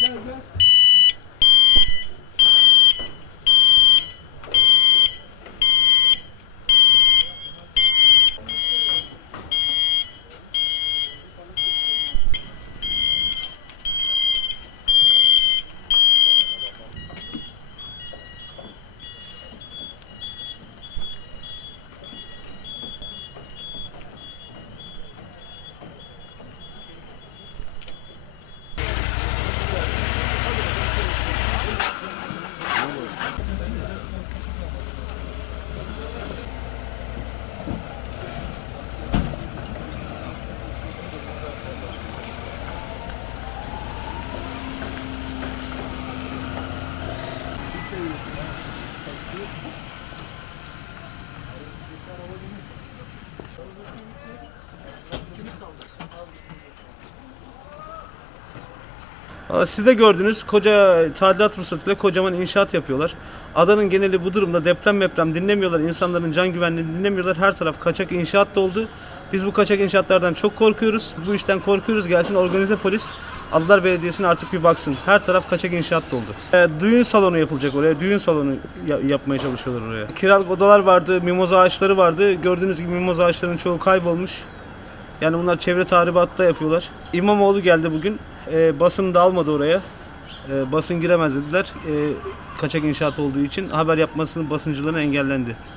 vai, vai, vai. Siz de gördünüz koca tadilat ruhsatıyla kocaman inşaat yapıyorlar. Adanın geneli bu durumda deprem deprem dinlemiyorlar. insanların can güvenliğini dinlemiyorlar. Her taraf kaçak inşaat doldu. Biz bu kaçak inşaatlardan çok korkuyoruz. Bu işten korkuyoruz. Gelsin organize polis Adalar Belediyesi'ne artık bir baksın. Her taraf kaçak inşaat doldu. E, düğün salonu yapılacak oraya. Düğün salonu ya- yapmaya çalışıyorlar oraya. Kiralık odalar vardı, mimoza ağaçları vardı. Gördüğünüz gibi mimoza ağaçlarının çoğu kaybolmuş. Yani bunlar çevre tahribatta yapıyorlar. İmamoğlu geldi bugün. E, basını da almadı oraya. E, basın giremez dediler. E, kaçak inşaat olduğu için haber yapmasının basıncıların engellendi.